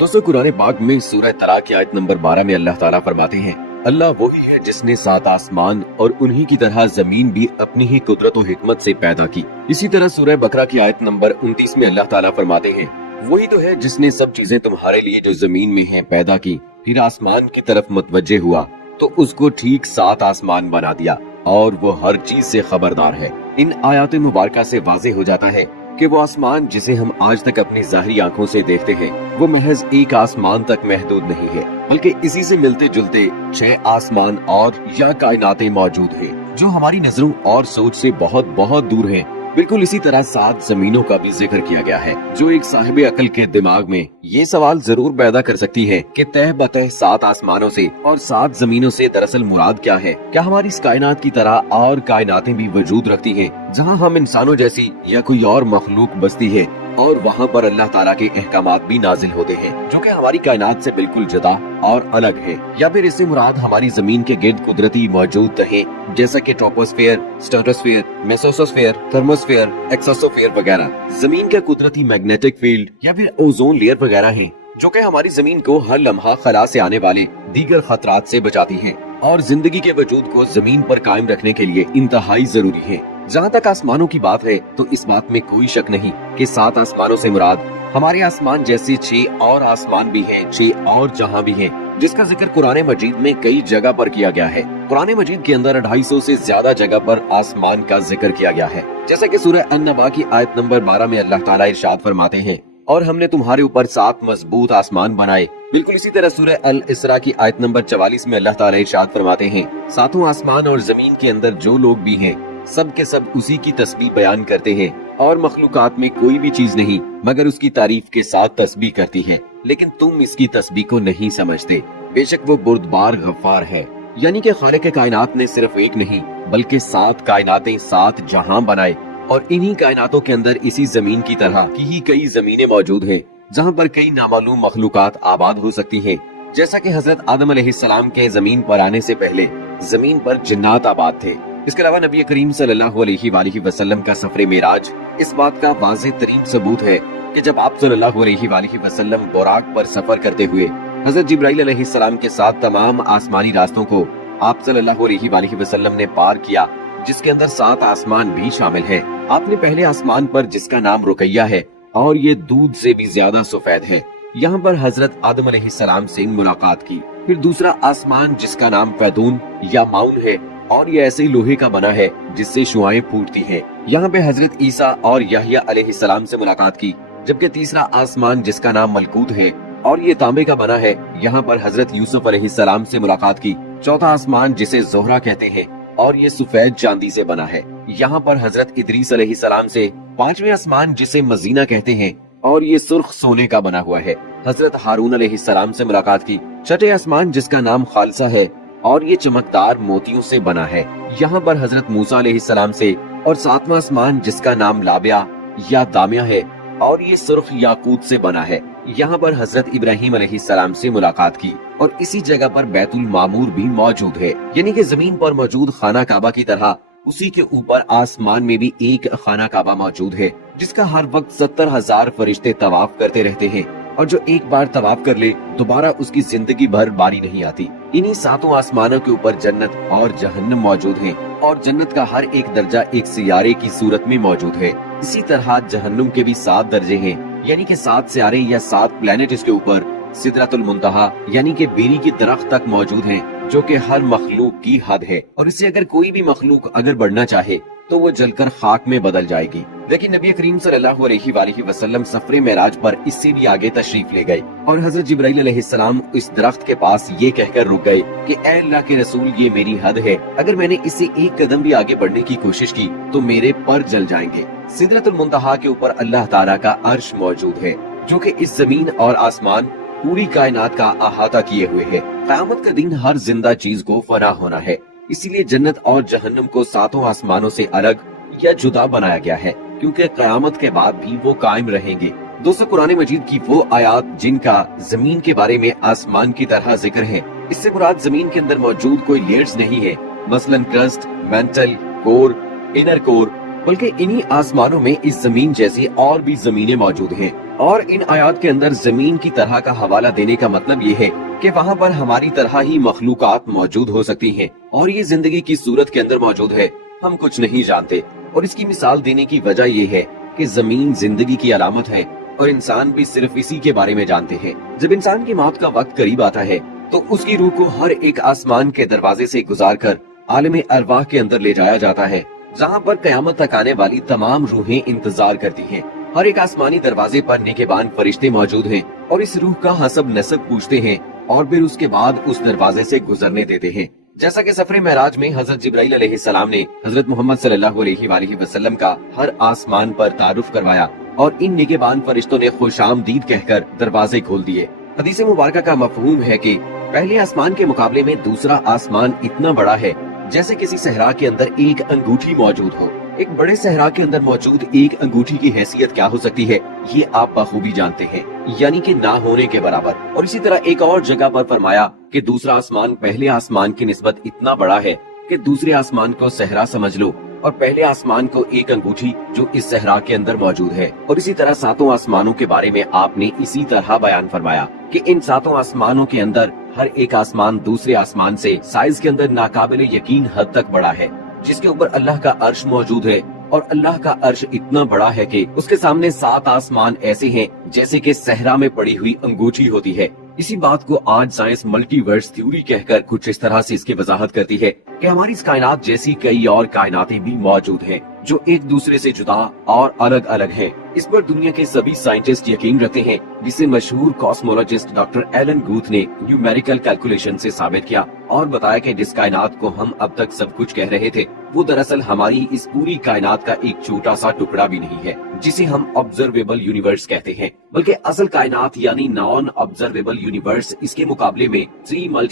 दोस्तों कुरान पाक में सूरह तलाक की आयत नंबर 12 में अल्लाह ताला फरमाते हैं, अल्लाह वही है जिसने 7 आसमान और उन्हीं की तरह जमीन भी अपनी ही कुदरत और हिकमत से पैदा की। इसी तरह सूरह बकरा की आयत नंबर 29 में अल्लाह ताला फरमाते हैं, वही तो है जिसने सब चीजें तुम्हारे लिए जो जमीन में हैं पैदा की, फिर आसमान की तरफ मुतवज्जे हुआ तो उसको ठीक 7 आसमान बना दिया और वो हर चीज से खबरदार है। इन आयात मुबारका से वाज़ेह हो जाता है कि वो आसमान जिसे हम आज तक अपनी ज़ाहिरी आंखों से देखते हैं वो महज एक आसमान तक महदूद नहीं है, बल्कि इसी से मिलते जुलते 6 आसमान और या कायनातें मौजूद हैं जो हमारी नजरों और सोच से बहुत बहुत दूर हैं। बिल्कुल इसी तरह 7 जमीनों का भी जिक्र किया गया है, जो एक साहिब अकल के दिमाग में ये सवाल जरूर पैदा कर सकती है कि तह बतह 7 आसमानों से और 7 जमीनों से दरअसल मुराद क्या है। क्या हमारी इस कायनात की तरह और कायनातें भी वजूद रखती हैं, जहां हम इंसानों जैसी या कोई और मखलूक बसती है और वहां पर अल्लाह ताला के अहकामात भी नाजिल होते हैं जो कि हमारी कायनात से बिल्कुल जुदा और अलग है। या फिर इससे मुराद हमारी जमीन के गिर्द कुदरती मौजूद तहे जैसा कि troposphere, stratosphere, mesosphere, thermosphere, exosphere वगैरह, जमीन का कुदरती मैग्नेटिक फील्ड या फिर ओजोन लेयर वगैरह हैं जो कि हमारी जमीन को हर लम्हा खला से आने वाले दीगर खतरात से बचाती हैं और जिंदगी के वजूद को जमीन पर कायम रखने के लिए इंतहाई जरूरी है। जहाँ तक आसमानों की बात है तो इस बात में कोई शक नहीं कि 7 आसमानों से मुराद हमारे आसमान जैसे 6 और आसमान भी हैं, 6 और जहां भी हैं, जिसका जिक्र कुरान मजीद में कई जगह पर किया गया है। कुरान मजीद के अंदर 250 से ज्यादा जगह पर आसमान का जिक्र किया गया है, जैसा कि सूरह अन-नबा की आयत नंबर 12 में अल्लाह ताला इरशाद फरमाते हैं, और हमने तुम्हारे ऊपर 7 मजबूत आसमान बनाए। बिल्कुल इसी तरह सूरह अल इसरा की आयत नंबर 44 में अल्लाह ताला इरशाद फरमाते हैं, सातों आसमान और जमीन के अंदर जो लोग भी हैं सब के सब उसी की तस्बीह बयान करते हैं और मखलूकात में कोई भी चीज नहीं मगर उसकी तारीफ के साथ तस्बीह करती है, लेकिन तुम इसकी तस्बीह को नहीं समझते। बेशक वो बुर्दबार गफ्फार है। यानी कि खालिक कायनात ने सिर्फ एक नहीं बल्कि 7 कायनातें, 7 जहां बनाए और इन्हीं कायनातों के अंदर इसी जमीन की तरह की ही कई जमीनें मौजूद हैं जहां पर कई नामालूम मखलूकात आबाद हो सकती हैं। जैसा कि हजरत आदम अलैहिस्सलाम के जमीन पर आने से पहले जमीन पर जिन्नात आबाद थे। इसके अलावा नबी करीम सल्लल्लाहु अलैहि वसल्लम का सफरे मेराज इस बात का वाज़ेह तरीन सबूत है कि जब आप सल्लल्लाहु अलैहि वसल्लम बुराक पर सफर करते हुए हजरत जिब्राइल अलैहिस्सलाम के साथ तमाम आसमानी रास्तों को आप सल्लल्लाहु अलैहि वसल्लम ने पार किया, जिसके अंदर 7 आसमान भी शामिल है। आपने पहले आसमान पर जिसका नाम रुकैया है और ये दूध से भी ज्यादा सफेद है, यहाँ पर हजरत आदम अलैहिस्सलाम से मुलाकात की। फिर दूसरा आसमान जिसका नाम फैदून या माउन है और ये ऐसे ही लोहे का बना है जिससे शुआएं फूटती हैं, यहाँ पे हजरत ईसा और यहया अलैहिस्सलाम से मुलाकात की। जबकि तीसरा आसमान जिसका नाम मलकूत है और ये तांबे का बना है, यहाँ पर हजरत यूसुफ अलैहिस्सलाम से मुलाकात की। चौथा आसमान जिसे जोहरा कहते हैं और ये सफेद चांदी से बना है, यहाँ पर हजरत इदरीस अलैहिस्सलाम से। 5वें आसमान जिसे मजीना कहते हैं और ये सुर्ख सोने का बना हुआ है, हजरत हारून अलैहिस्सलाम से मुलाकात की। 6ठे आसमान जिसका नाम खालसा है और ये चमकदार मोतियों से बना है, यहाँ पर हजरत मूसा अलैहिस्सलाम से। और 7वां आसमान जिसका नाम लाबिया या दामिया है और ये सुर्ख याकूत से बना है, यहाँ पर हजरत इब्राहिम अलैहिस्सलाम से मुलाकात की। और इसी जगह पर बैतुल मामूर भी मौजूद है, यानी कि जमीन पर मौजूद खाना काबा की तरह उसी के ऊपर आसमान में भी एक खाना काबा मौजूद है, जिसका हर वक्त 70,000 फरिश्ते तवाफ करते रहते हैं और जो एक बार तवाफ कर ले दोबारा उसकी जिंदगी भर बारी नहीं आती। इन्हीं 7 आसमानों के ऊपर जन्नत और जहन्नम मौजूद हैं और जन्नत का हर एक दर्जा एक सियारे की सूरत में मौजूद है। इसी तरह जहन्नुम के भी 7 दर्जे हैं, यानी कि 7 सियारे या 7 प्लेनेट इसके ऊपर सिदरतुल मुंतहा यानी कि बेरी की दरख्त तक मौजूद हैं, जो कि हर मखलूक की हद है और इससे अगर कोई भी मखलूक अगर बढ़ना चाहे तो वो जलकर खाक में बदल जाएगी। लेकिन नबी करीम सल्लल्लाहु अलैहि वसल्लम सफरे मेराज पर इससे भी आगे तशरीफ ले गए और हजरत जिब्राइल अलैहिस्सलाम इस दरख्त के पास ये कहकर रुक गए कि ऐ अल्लाह के रसूल, ये मेरी हद है, अगर मैंने इससे एक कदम भी आगे बढ़ने की कोशिश की तो मेरे पर जल जाएंगे। सिदरतुल मुंतहा के ऊपर अल्लाह ताला का अर्श मौजूद है, जो कि इस जमीन और आसमान पूरी कायनात का अहाता किए हुए है। क़यामत का दिन हर जिंदा चीज को फना होना है, इसीलिए जन्नत और जहन्नम को 7 आसमानों से अलग या जुदा बनाया गया है, क्योंकि क़यामत के बाद भी वो कायम रहेंगे। दोस्तों, कुरान मजीद की वो आयात जिनका जमीन के बारे में आसमान की तरह जिक्र है, इससे मुराद जमीन के अंदर मौजूद कोई लेयर्स नहीं है, मसलन crust, mental, core, inner core, बल्कि इन्हीं आसमानों में इस जमीन जैसी और भी जमीनें मौजूद हैं اور ان آیات کے اندر زمین کی طرح کا حوالہ دینے کا مطلب یہ ہے کہ وہاں پر ہماری طرح ہی مخلوقات موجود ہو سکتی ہیں اور یہ زندگی کی صورت کے اندر موجود ہے، ہم کچھ نہیں جانتے۔ اور اس کی مثال دینے کی وجہ یہ ہے کہ زمین زندگی کی علامت ہے اور انسان بھی صرف اسی کے بارے میں جانتے ہیں۔ جب انسان کی موت کا وقت قریب آتا ہے تو اس کی روح کو ہر ایک آسمان کے دروازے سے گزار کر عالم ارواح کے اندر لے جایا جاتا ہے، جہاں پر قیامت تک آنے والی تمام روحیں انتظار کرتی ہیں۔ ہر ایک آسمانی دروازے پر نگہبان فرشتے موجود ہیں اور اس روح کا حسب نسب پوچھتے ہیں اور پھر اس کے بعد اس دروازے سے گزرنے دیتے ہیں۔ جیسا کہ سفر معراج میں حضرت جبرائیل علیہ السلام نے حضرت محمد صلی اللہ علیہ وآلہ وسلم کا ہر آسمان پر تعارف کروایا اور ان نگہبان فرشتوں نے خوش آمدید کہہ کر دروازے کھول دیے۔ حدیث مبارکہ کا مفہوم ہے کہ پہلے آسمان کے مقابلے میں دوسرا آسمان اتنا بڑا ہے جیسے کسی صحرا کے اندر ایک انگوٹھی موجود ہو۔ ایک بڑے صحرا کے اندر موجود ایک انگوٹھی کی حیثیت کیا ہو سکتی ہے یہ آپ بخوبی جانتے ہیں، یعنی کہ نہ ہونے کے برابر۔ اور اسی طرح ایک اور جگہ پر فرمایا کہ دوسرا آسمان پہلے آسمان کی نسبت اتنا بڑا ہے کہ دوسرے آسمان کو صحرا سمجھ لو اور پہلے آسمان کو ایک انگوٹھی جو اس صحرا کے اندر موجود ہے۔ اور اسی طرح ساتوں آسمانوں کے بارے میں آپ نے اسی طرح بیان فرمایا کہ ان ساتوں آسمانوں کے اندر ہر ایک آسمان دوسرے آسمان سے سائز کے اندر ناقابل یقین حد تک بڑا ہے، جس کے اوپر اللہ کا عرش موجود ہے اور اللہ کا عرش اتنا بڑا ہے کہ اس کے سامنے 7 آسمان ایسے ہیں جیسے کہ صحرا میں پڑی ہوئی انگوٹھی ہوتی ہے۔ اسی بات کو آج سائنس ملٹی ورس تھیوری کہہ کر کچھ اس طرح سے اس کی وضاحت کرتی ہے کہ ہماری اس کائنات جیسی کئی اور کائناتیں بھی موجود ہیں جو ایک دوسرے سے جدا اور الگ الگ ہیں۔ اس پر دنیا کے سبھی سائنٹسٹ یقین رکھتے ہیں، جسے مشہور کاسمولوجسٹ ڈاکٹر ایلن گوتھ نے نیومیریکل کیلکولیشن سے ثابت کیا اور بتایا کہ جس کائنات کو ہم اب تک سب کچھ کہہ رہے تھے وہ دراصل ہماری اس پوری کائنات کا ایک چھوٹا سا ٹکڑا بھی نہیں ہے جسے ہم آبزرویبل یونیورس کہتے ہیں، بلکہ اصل کائنات یعنی نان آبزرویبل یونیورس اس کے مقابلے میں 3 ×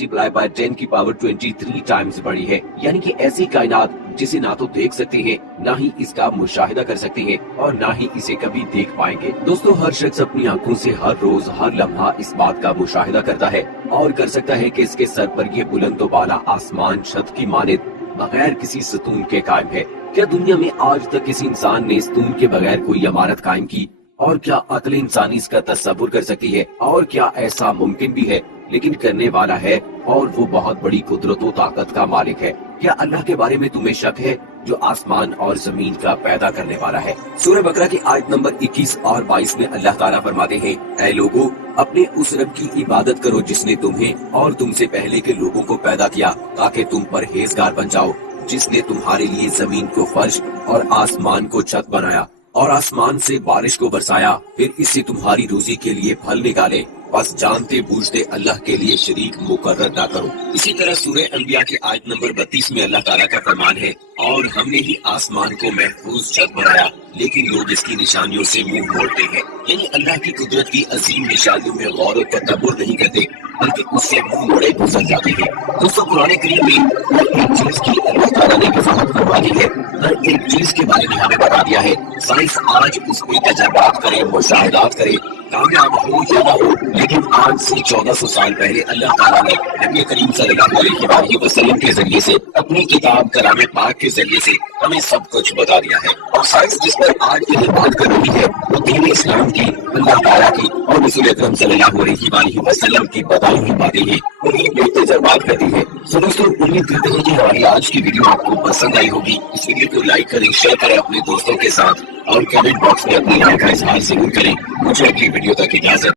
10⁻23 ٹائمز بڑی ہے، یعنی کہ ایسی کائنات جسے نہ تو دیکھ سکتے ہیں، نہ ہی اس کا مشاہدہ کر سکتے ہیں اور نہ ہی اسے کبھی دیکھ پائیں گے۔ دوستو، ہر شخص اپنی آنکھوں سے ہر روز ہر لمحہ اس بات کا مشاہدہ کرتا ہے اور کر سکتا ہے کہ اس کے سر پر یہ بلند و بالا آسمان چھت کی مانند بغیر کسی ستون کے قائم ہے۔ کیا دنیا میں آج تک کسی انسان نے ستون کے بغیر کوئی عمارت قائم کی؟ اور کیا عقل انسانی اس کا تصور کر سکتی ہے؟ اور کیا ایسا ممکن بھی ہے؟ لیکن کرنے والا ہے اور وہ بہت بڑی قدرت و طاقت کا مالک ہے۔ کیا اللہ کے بارے میں تمہیں شک ہے جو آسمان اور زمین کا پیدا کرنے والا ہے؟ سورہ بقرہ کی آیت نمبر 21 اور 22 میں اللہ تعالیٰ فرماتے ہیں، اے لوگو، اپنے اس رب کی عبادت کرو جس نے تمہیں اور تم سے پہلے کے لوگوں کو پیدا کیا تاکہ تم پرہیزگار بن جاؤ، جس نے تمہارے لیے زمین کو فرش اور آسمان کو چھت بنایا اور آسمان سے بارش کو برسایا، پھر اس سے تمہاری روزی کے لیے پھل نکالے، بس جانتے بوجھتے اللہ کے لیے شریک مقرر نہ کرو۔ اسی طرح سورہ انبیاء کی آیت نمبر 32 میں اللہ تعالیٰ کا فرمان ہے، اور ہم نے ہی آسمان کو محفوظ چھت بنایا لیکن لوگ اس کی نشانیوں سے منہ موڑتے ہیں، یعنی اللہ کی قدرت کی عظیم نشانیوں میں غور و تدبر نہیں کرتے بلکہ اس سے منہ موڑے گزر جاتے ہیں۔ دوستو، قرآن کریم میں ہر ایک چیز کی اللہ تعالیٰ نے وضاحت کروا دی ہے، ہر ایک چیز کے بارے میں ہمیں بتا دیا ہے۔ سائنس آج اس پہ تجربات کرے، مشاہدات کرے، کامیاب ہو یا نہ ہو، لیکن آج سے 1400 سال پہلے اللہ تعالیٰ نے نبی کریم صلی اللہ علیہ وسلم کے ذریعے سے اپنی کتاب کلام پاک کے ذریعے سے ہمیں سب کچھ بتا دیا ہے۔ اور سائنس جس پر آج کی بات کر رہی ہے وہ دین اسلام کی، اللہ تعالیٰ کی اور رسول اکرم صلی اللہ علیہ وسلم کی بتائی ہوئی باتیں ہیں، انہیں بے تجربات کرتی ہے۔ سو دوستو، امید کرتے ہیں کہ ہماری آج کی ویڈیو آپ کو پسند آئی ہوگی۔ اس ویڈیو کو لائک کریں، شیئر کریں اپنے دوستوں کے ساتھ اور کمنٹ باکس میں اپنی رائے کا اظہار ضرور کریں۔ مجھے اگلی ویڈیو تک اجازت۔